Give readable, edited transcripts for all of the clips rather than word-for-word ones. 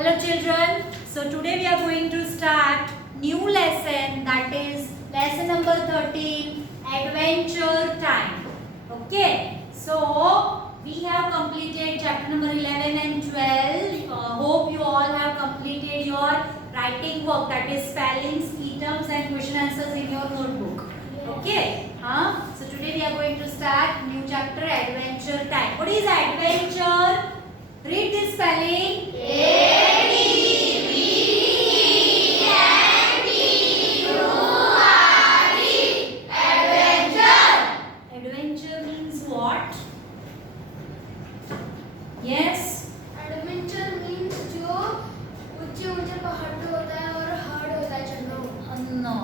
Hello children, so today we are going to start new lesson, that is lesson number 13, adventure time. Okay, so we have completed chapter number 11 and 12. Hope you all have completed your writing work, that is spellings, idioms and question answers in your notebook. Okay, so today we are going to start new chapter, adventure time. What is adventure? Read this spelling. Adventure means what? Yes? Adventure means जो ऊंचे ऊंचे पहाड़ पे होता है और हार्ड होता है चढ़ना. No,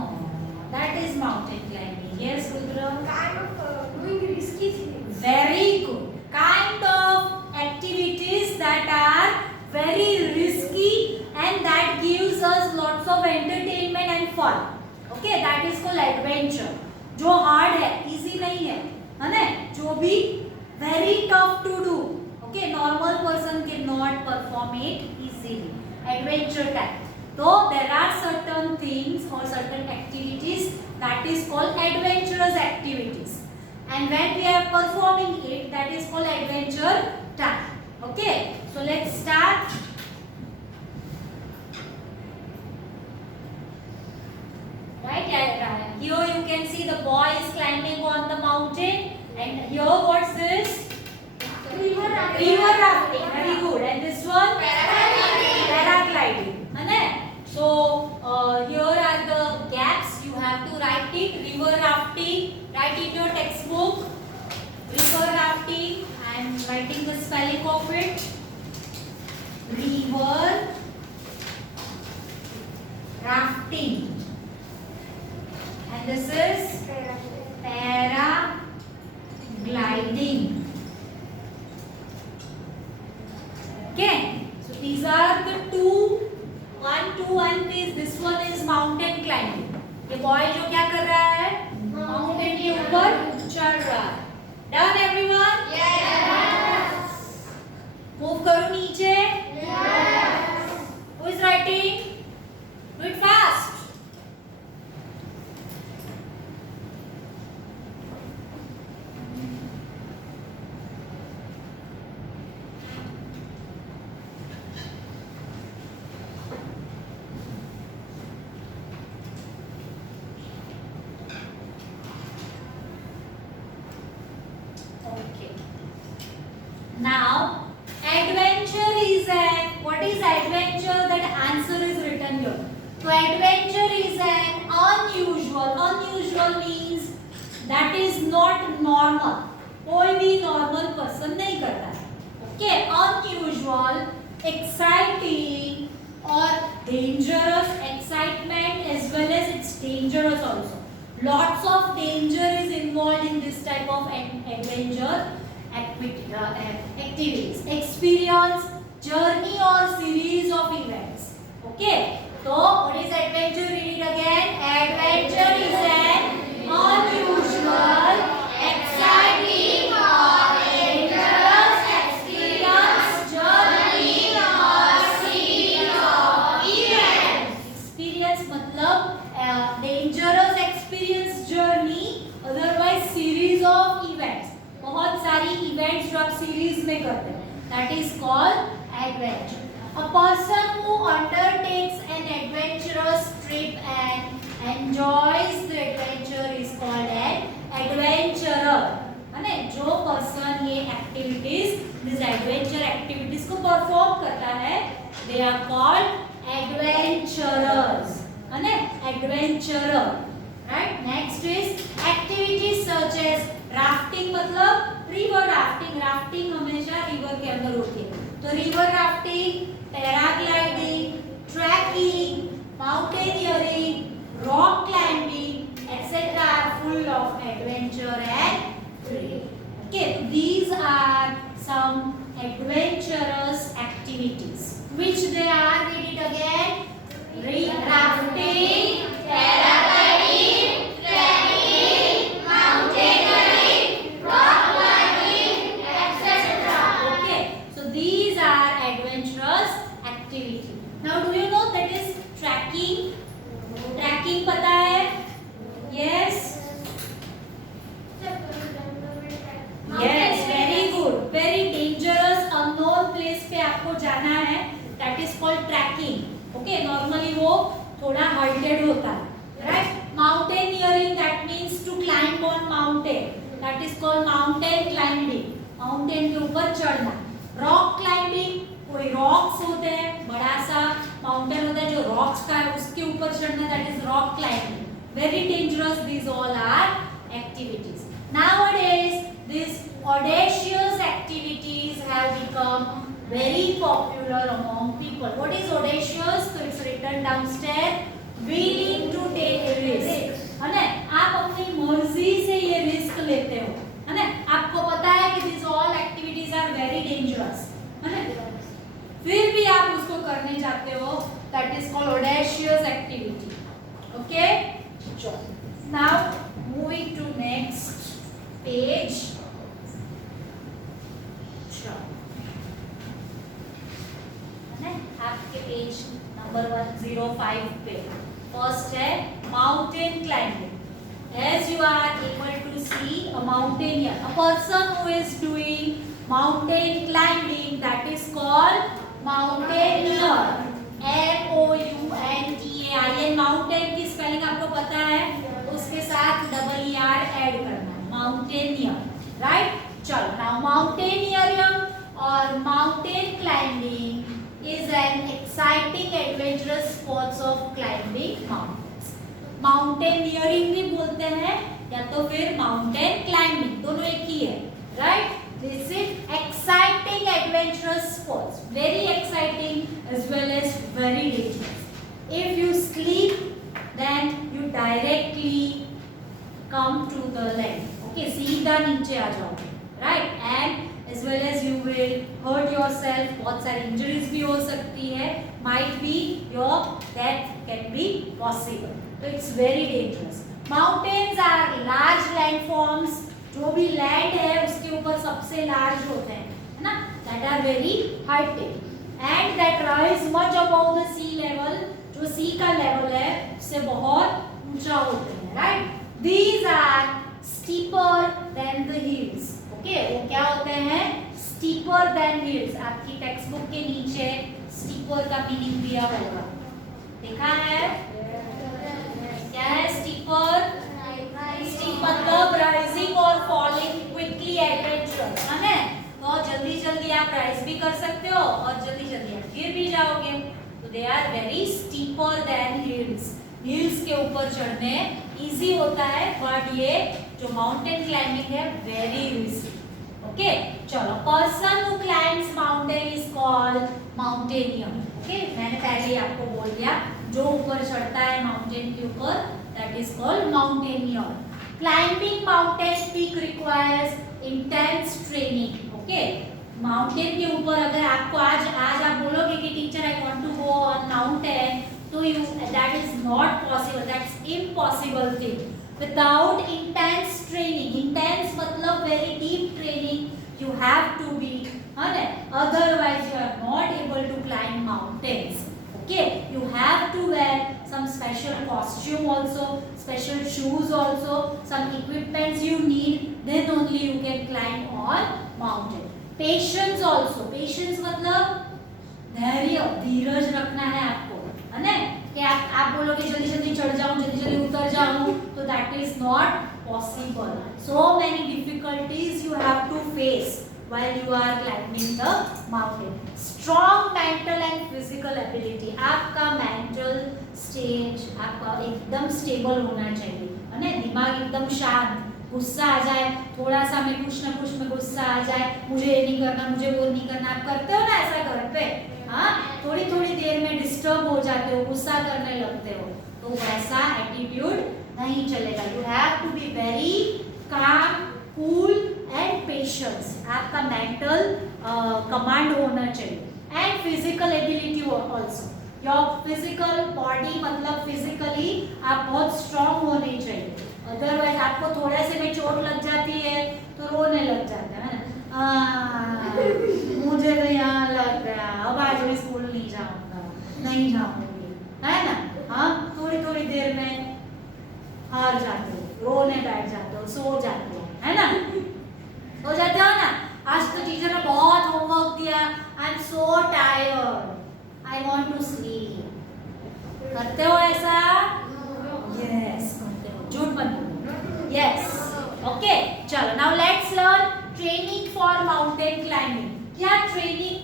that is mountain climbing. Yes, Rudra? Kind of doing risky things. Very good. Kind of activities that are very risky and that gives us lots of entertainment and fun. Okay, that is called adventure. जो hard है, easy नहीं है ना? जो भी very tough to do. Okay, normal person cannot perform it easily. Adventure time. So there are certain things or certain activities that is called adventurous activities. And when we are performing it, that is called adventure time. Okay, so let's start. Right, here you can see the boy is climbing on the mountain, and here what's this? River rafting. River rafting. Very good. And this one? Paragliding. So here are the gaps. You have to write it. River rafting. Write in your textbook. River rafting. I am writing the spelling of it. River rafting. And this is paragliding. Okay, so these are the two. One is this one is mountain climbing. ये boy जो क्या कर रहा है? Mountain के ऊपर चढ़ रहा है. Done everyone? Yes. Move करो नीचे. Yes. Who is writing? Do it fast. Okay. Now, adventure is an, what is adventure? That answer is written here. So, adventure is an unusual. Unusual means that is not normal. कोई भी normal person नहीं करता है. Okay, unusual, exciting or dangerous. Excitement as well as it's dangerous also. Lots of danger is involved in this type of adventure activities. Experience, journey or series of events. Okay. So what is adventure? Read it again. Adventure is an unusual, exciting or dangerous experience, journey or series of events. Experience मतलब dangerous experience, journey, otherwise series of events. बहुत सारी events जो आप series में करते हैं, that is called adventure. A person who undertakes an adventurous trip and enjoys the adventure is called an adventurer. है ना? जो person ये activities, these adventure activities को perform करता है, they are called adventurers. है ना? Adventurer. Right? Next is activities such as rafting मतलब river rafting. Rafting हमेशा river के अंदर होती है. तो river rafting, paragliding, trekking, mountaineering, rock climbing, etc. are full of adventure and thrill. Okay, so these are some adventurous activities. Which they are? Read it again. Rafting, paragliding, trekking, mountaineering, rock climbing, etc. Okay, so these are adventurous activities. Okay normally वो थोड़ा heighted होता है right. Mountaineering that means to climb on mountain, that is called mountain climbing, mountain के ऊपर चढ़ना. Rock climbing, कोई रॉक्स होते हैं, बड़ा सा माउंटेन होता है जो रॉक्स का है उसके ऊपर चढ़ना, that is rock climbing. Very dangerous, these all are activities. Nowadays these audacious activities have become very popular among people. What is audacious? So it's written downstairs, willing to take risk. है ना, आप अपनी मर्जी से ये रिस्क लेते हो, है ना. आपको पता है कि these all activities are very dangerous, है ना, फिर भी आप उसको करने जाते हो, that is called audacious activity. Okay. Now moving to next page. आपके पेज नंबर 105 पे फर्स्ट है mountain climbing. As you are able to see, a mountaineer, a person who is doing mountain climbing, that is called mountaineer. MOUNTAIN. Mountain की स्पेलिंग आपको पता है, उसके साथ double ER add करना है, माउंटेनियर राइट. चलो नाउ माउंटेनियरिंग और mountain climbing is an exciting adventurous sports of climbing mountains. Mountaineering भी बोलते हैं या तो फिर माउंटेन क्लाइंबिंग, दोनों एक ही है right. This is exciting adventurous sports, very exciting as well as very dangerous. If you sleep, then you directly come to the land. Okay, सीधा नीचे आ जाओगे, right? And as well as you will hurt yourself. बहुत सारी injuries भी हो सकती है. Might be your death can be possible. So it's very dangerous. Mountains are large landforms. जो भी लैंड है उसके ऊपर सबसे लार्ज होते हैं, है ना, that are very heighted and that rise much above the sea level. जो सी का लेवल है उससे बहुत ऊंचा होते हैं right. These are steeper than the hills. Okay, वो क्या होते हैं, स्टीपर देन हिल्स. आपकी टेक्स्ट बुक के नीचे स्टीपर का मीनिंग दिया होगा, देखा है क्या है स्टीपर. स्टीप मतलब राइजिंग और फॉलिंग क्विकली एडवेंचरस, है ना. तो जल्दी जल्दी आप राइज भी कर सकते हो और जल्दी जल्दी आप गिर भी जाओगे. तो they are very steeper than hills. Hills के ऊपर चढ़ने इजी होता है, बट ये जो माउंटेन क्लाइंबिंग है वेरी रिस्की. ओके चलो, person who climbs mountain is called mountaineer. Okay, मैंने पहले ही आपको बोल दिया, जो ऊपर चढ़ता है माउंटेन के ऊपर that is called mountaineer. Climbing mountain peak requires intense training. Okay, mountain के ऊपर अगर आपको आज आप बोलोगे कि teacher I want to go on mountain, तो that is not possible. That's impossible thing. Without intense training, intense मतलब very deep training, you have to be, है ना, otherwise you are not able to climb mountains. Okay, you have to wear some special costume also, special shoes also, some equipments you need, then only you can climb on mountain. Patience also. Patience मतलब धैर्य, धीरज रखना है आपको, है ना, कि आप बोलोगे जल्दी जल्दी चढ़ जाऊं, जल्दी जल्दी उतर जाऊं, तो that is not possible. So many difficulties you have to face while you are climbing the mountain. Strong mental and physical ability. आपका mental stage आपका एकदम stable होना चाहिए, है ना, दिमाग एकदम शांत. गुस्सा आ जाए, थोड़ा सा में कुछ ना कुछ में गुस्सा आ जाए, मुझे ये नहीं करना, मुझे वो नहीं करना, आप करते हो ना ऐसा घर पे, हाँ, थोड़ी थोड़ी देर में डिस्टर्ब हो जाते हो, गुस्सा करने लगते हो, तो वैसा एटीट्यूड नहीं चलेगा. You have to be very calm, cool and patience. आपका मेंटल कमांड होना चाहिए. And physical ability also. Your physical body मतलब फिजिकली आप बहुत स्ट्रांग होने चाहिए. अदरवाइज आपको थोड़े से में चोट लग जाती है तो रोने लग जाता है ना, मुझे तो यहाँ लग गया, अब आज मैं स्कूल नहीं जाऊंगा, नहीं जाऊंगी, है ना. हाँ, थोड़ी थोड़ी देर में हार जाते हो, रोने बैठ जाते हो, सो जाते हो, है ना, सो जाते हो ना. आज तो टीचर ने बहुत होमवर्क दिया, I am so tired, I want to sleep, करते हो ऐसा? यस, करते हो, झूठ मत बोलो। यस, ओके, चलो now let's learn training for mountain climbing. क्या ट्रेनिंग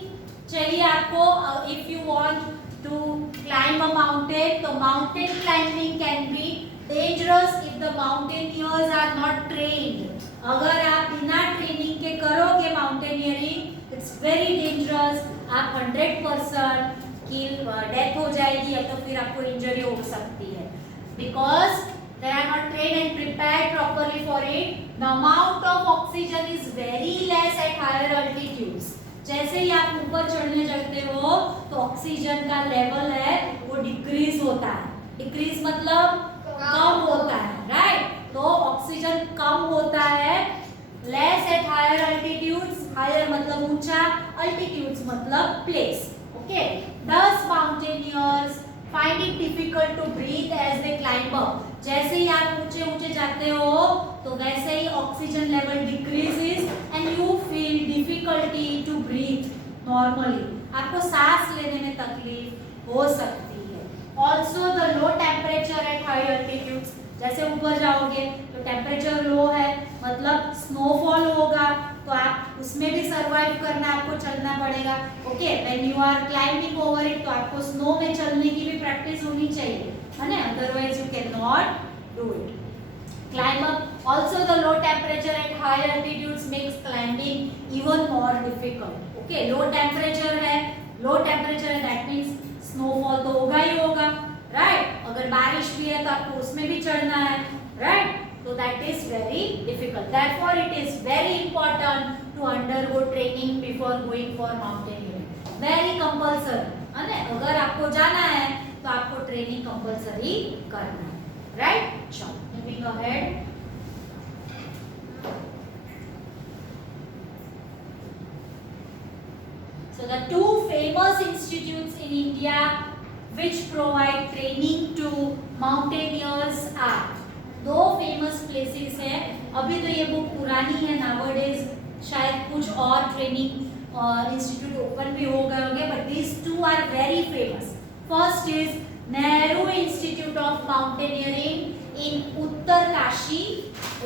चाहिए आपको? If you want to climb a mountain, तो mountain climbing can be dangerous if the mountaineers are not trained. अगर आप बिना ट्रेनिंग के करोगे माउंटेनियरिंग, इट्स वेरी डेंजरस। आप 100% की डेथ हो जाएगी या तो फिर आपको इंजरी हो सकती है, because they are not trained and prepared properly for it. The amount of oxygen is very less at higher altitudes. जैसे ही आप ऊपर चढ़ने लगते हो तो ऑक्सीजन का लेवल है वो डिक्रीज होता है। डिक्रीज मतलब कम होता है, राइट? तो ऑक्सीजन कम होता है, less at higher altitudes. Higher मतलब ऊंचा, अल्टीट्यूड्स मतलब place. Okay, thus mountaineers find it difficult to breathe as they climb up. जैसे ही आप ऊंचे ऊंचे जाते हो तो वैसे ही oxygen level decreases and you feel difficulty to breathe normally. आपको सांस लेने में तकलीफ हो सकती है। Also the low temperature at high altitudes. जैसे ऊपर जाओगे तो टेम्परेचर लो है, मतलब स्नोफॉल होगा, तो आप उसमें भी सर्वाइव करना, आपको चलना पड़ेगा। Okay, when you are climbing over it, तो आपको स्नो में चलने की भी प्रैक्टिस होनी चाहिए, है ना? Otherwise you can not do it. Climb up. Also, the low temperature at high altitudes makes climbing even more difficult. Okay, low temperature है, low temperature है, that means snowfall तो होगा ही होगा, right? अगर बारिश भी है तो आपको उसमें भी चढ़ना है, right? So that is very difficult. Therefore, it is very important to undergo training before going for mountaineering. Very compulsory. है ना? अगर आपको जाना है तो आपको ट्रेनिंग कंपल्सरी करना है, right? चलो, moving ahead. So the two famous institutes in India which provide training to mountaineers are, दो फेमस प्लेसेस हैं। अभी तो ये बुक पुरानी है, nowadays शायद कुछ और ट्रेनिंग इंस्टीट्यूट ओपन भी हो गए होंगे, but these two are very famous. First is Nehru institute of mountaineering इन उत्तरकाशी।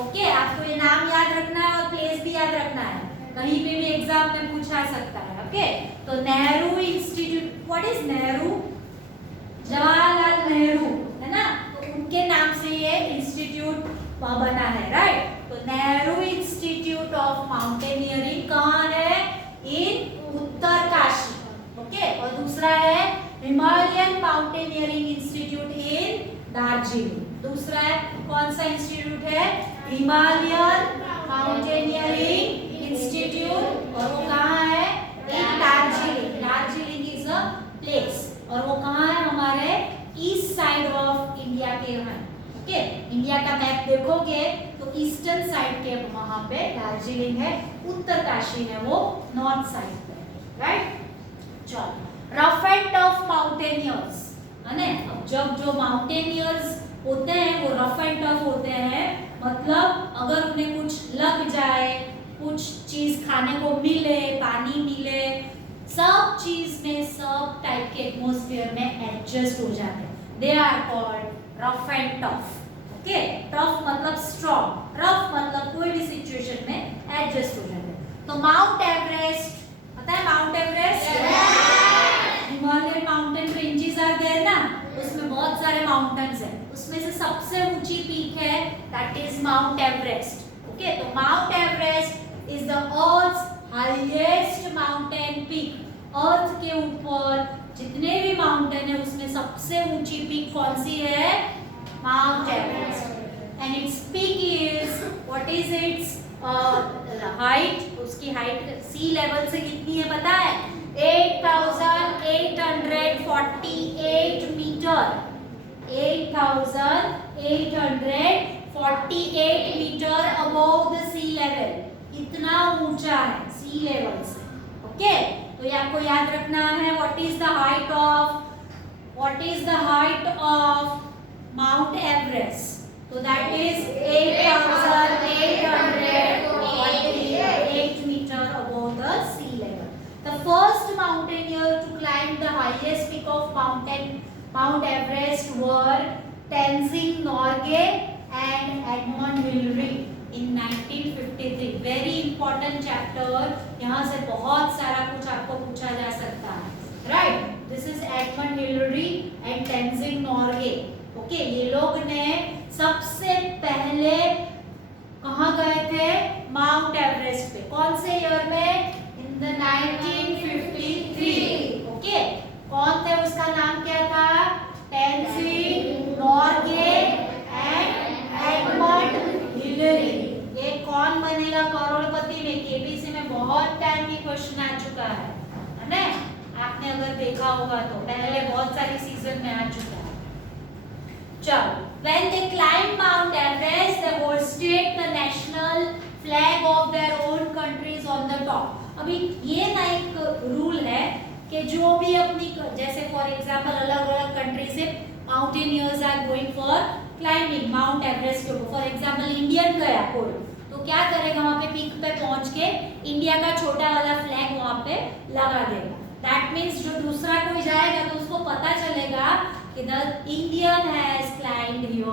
ओके, आपको ये नाम याद रखना है और प्लेस भी याद रखना है, कहीं पे भी एग्जाम में पूछा सकता है। ओके, तो Nehru institute, what is Nehru? जवाहरलाल नेहरू, है ना? तो उनके नाम से ये इंस्टीट्यूट बना है, राइट? तो नेहरू इंस्टीट्यूट ऑफ माउंटेनियरिंग कहाँ है? इन उत्तरकाशी। ओके, और दूसरा है हिमालयन माउंटेनियरिंग इंस्टीट्यूट इन दार्जिलिंग। दूसरा है कौन सा इंस्टीट्यूट है? हिमालयन माउंटेनियरिंग इंस्टीट्यूट, और वो कहाँ है? In Darjeeling. Darjeeling is a place, और वो कहाँ है? हमारे ईस्ट साइड ऑफ इंडिया के हैं। ओके, इंडिया का मैप देखोगे तो ईस्टर्न साइड के वहां पे दार्जिलिंग है, उत्तरकाशी है वो नॉर्थ साइड पे, राइट? चलो, रफ एंड टफ माउंटेनियर्स, है ना? अब जब जो माउंटेनियर्स होते हैं वो रफ एंड टफ होते हैं, मतलब अगर उन्हें कुछ लग जाए, कुछ चीज खाने को मिले, पानी मिले, सब चीज में, सब टाइप के एटमॉस्फेयर में एडजस्ट हो जाते हैं। They are called rough and tough. Okay, tough मतलब स्ट्रॉन्ग, रफ मतलब कोई भी सिचुएशन में एडजस्ट हो जाते हैं। तो माउंट एवरेस्ट, पता है mount Everest? Himalayan mountain ranges are there ना, उसमें बहुत सारे माउंटेन्स हैं, उसमें से सबसे ऊंची पीक है that is Mount Everest. Okay, तो Mount Everest is the earth's highest mountain peak. Earth के ऊपर जितने भी माउंटेन है उसमें सबसे ऊंची पीक कौन सी है? Mount Everest. And its peak is, what is its height? उसकी हाइट सी लेवल से कितनी है पता है? 8,848 metre. 8,848 metre above the sea level, इतना ऊंचा है सी लेवल से। ओके, तो ये आपको याद रखना है। What is the height of Mount Everest? तो that is 8,848 metre above the sea level. The first mountaineer to climb the highest peak of Mount Everest were Tenzing Norgay and Edmund Hillary in 1953. Very important chapter. यहाँ से बहुत सारा कुछ आपको पूछा जा सकता है. Right? This is Edmund Hillary and Tenzing Norgay. Okay, ये लोग ने सबसे पहले कहाँ गए थे? माउंट एवरेस्ट पे. कौन से ईयर में? In the 1953. Okay. कौन थे? उसका नाम क्या था? टेंजिंग नॉर्गे एंड एडमंड हिलरी. ये कौन बनेगा करोड़पति में? केबीसी में बहुत टाइम की क्वेश्चन आ चुका है ना? आपने अगर देखा होगा तो पहले बहुत सारी सीजन में आ चुका है. चलो, when they climbed Mount Everest, they hoisted the national flag of their own countries on the top. अभी ये ना एक रूल है कि जो भी अपनी, जैसे फॉर एग्जांपल अलग अलग कंट्री से mountaineers are going for climbing mount Everest के ऊपर. फॉर एग्जांपल इंडियन गया कोई, तो क्या करेगा? वहाँ पे पीक पे पहुँच के इंडिया का छोटा वाला फ्लैग वहाँ पे लगा देगा. दैट मीन्स जो दूसरा कोई जाएगा तो उसको पता चलेगा कि the Indian has climbed here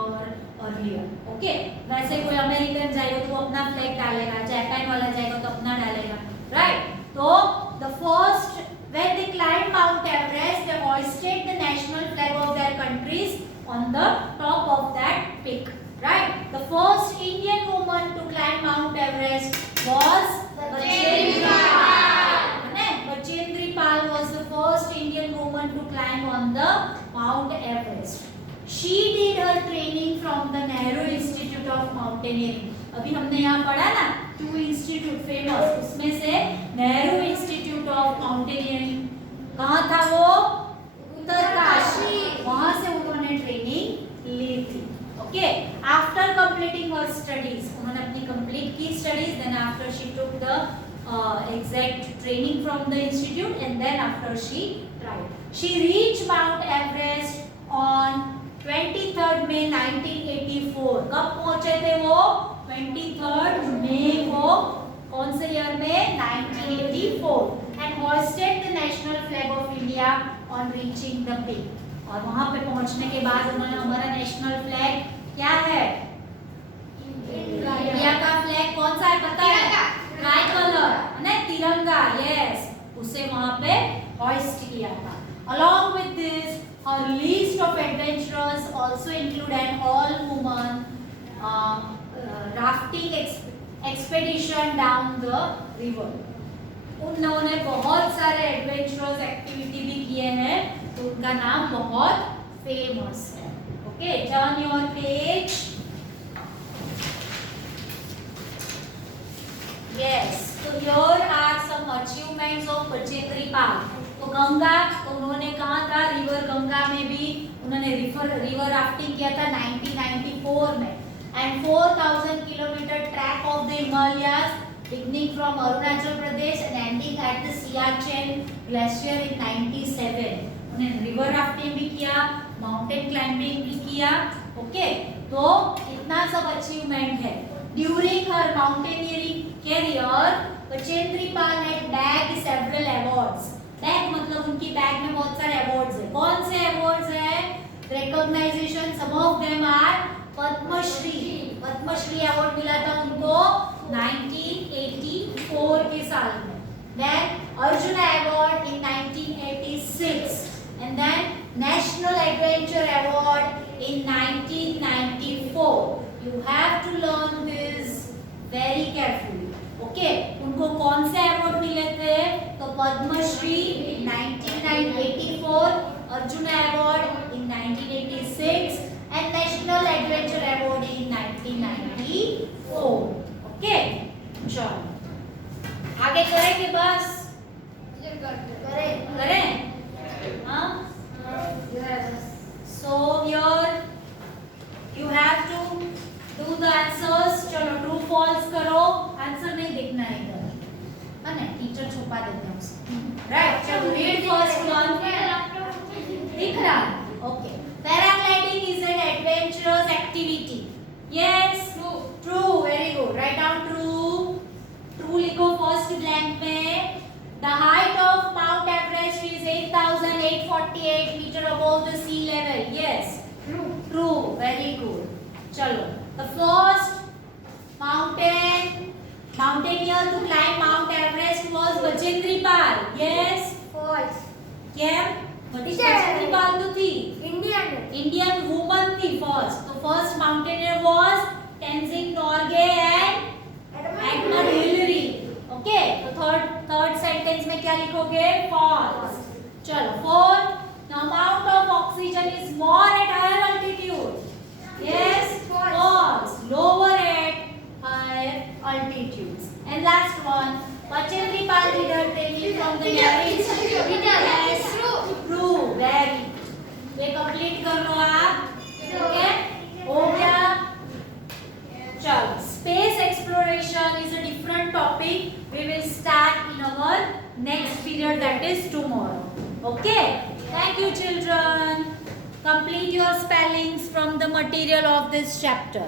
और हियर. ओके, वैसे कोई अमेरिकन जाएगा तो वो अपना फ्लैग डालेगा, जापान वाला जाएगा तो अपना डालेगा. राइट? तो the first when they climbed Mount Everest, they hoisted the national flag of their countries on the top of that peak. Right? The first Indian woman to climb Mount Everest was Bachendri Pal. Bachendri Pal was the first Indian woman to climb on the Mount Everest. She did her training from the Nehru Institute of Mountaineering. अभी हमने यहाँ पढ़ा ना 2 institute famous, उसमें से Nehru institute of mountaineering कहाँ था? वो उत्तरकाशी. वहाँ से उन्होंने ट्रेनिंग ली थी. Okay, after completing her studies, उन्होंने अपनी कंप्लीट की studies. Then after she took the exact training from the institute and then after she tried. She reached Mount Everest on 23rd May 1984. कब पहुंचे थे वो? 23rd May को. कौन से ईयर में? 1984. And hoisted the national flag of India on reaching the peak. और वहाँ पे पहुंचने के बाद उन्होंने हमारा नेशनल फ्लैग क्या है? इंडिया का फ्लैग कौन सा है पता है? ट्राई कलर है ना, तिरंगा. यस, उसे वहाँ पे hoist किया था. Along with this, her list of adventurers also include an all-woman rafting expedition down the river. उन्होंने बहुत सारे एडवेंचरस एक्टिविटी भी किए हैं, तो उनका नाम बहुत फेमस है. Okay, turn your page. Yes, so here are some achievements of Bachendri Pal. तो गंगा, तो उन्होंने कहा था रिवर गंगा में भी उन्होंने रिवर राफ्टिंग किया था 1994 में. एंड 4000 kilometre track of the Himalayas beginning from Arunachal Pradesh and ending at the Siachen Glacier in 97. उन्होंने रिवर राफ्टिंग भी किया, माउंटेन क्लाइंबिंग भी किया. ओके, तो इतना सब अचीवमेंट है. During her mountaineering career, Bachendri Pal had bagged several awards. Bag मतलब उनकी बैग में बहुत सारे अवार्ड्स है. कौन से अवार्ड्स है? Recognization. Some of them are Padmashri. Padmashri award मिला था उनको 1984 के साल में. Then Arjun award in 1986 and then national adventure award in 1994. You have to learn this very carefully. Okay, उनको कौन से अवार्ड मिले थे? तो Padmashri in 1984, Arjun award in 1986 and national adventure award in 1994. Okay, चलो आगे करें कि बस करें? हाँ. So here you have to do the answers. चलो ट्रू फॉल्स करो. आंसर नहीं देखना है इधर, है ना, टीचर छुपा देते हैं उसे. राइट, चलो रीड फर्स्ट वन. दिख रहा? Okay. Paragliding is an adventurous activity. Yes, true. Very good. Write down true. True लिखो फर्स्ट ब्लैंक में. The height of Mount Everest is 8,848 meter above the sea level. material. Yes. True. True. Very good. Chalo. The first mountaineer to climb Mount Everest was Bachendri Pal. Yes. False. કેમ? બધી Teacher. બચેન્દ્રી પાલ નથી. Indian. Indian woman थी first. So first mountaineer was Tenzing Norgay and Edmund Hillary. Okay. तो third sentence में क्या लिखोगे? False. चलो. Fourth. The amount of oxygen is more at higher altitude. Yes. False. Lower at higher altitudes. And last one. Bachendri Pal did her training from the marriage. Yes. True. Very. ये कंप्लीट कर लो आप. ओके हो गया. चलो. Space exploration is a different topic. We will start in our next period, that is tomorrow. Okay. Thank you, children. Complete your spellings from the material of this chapter.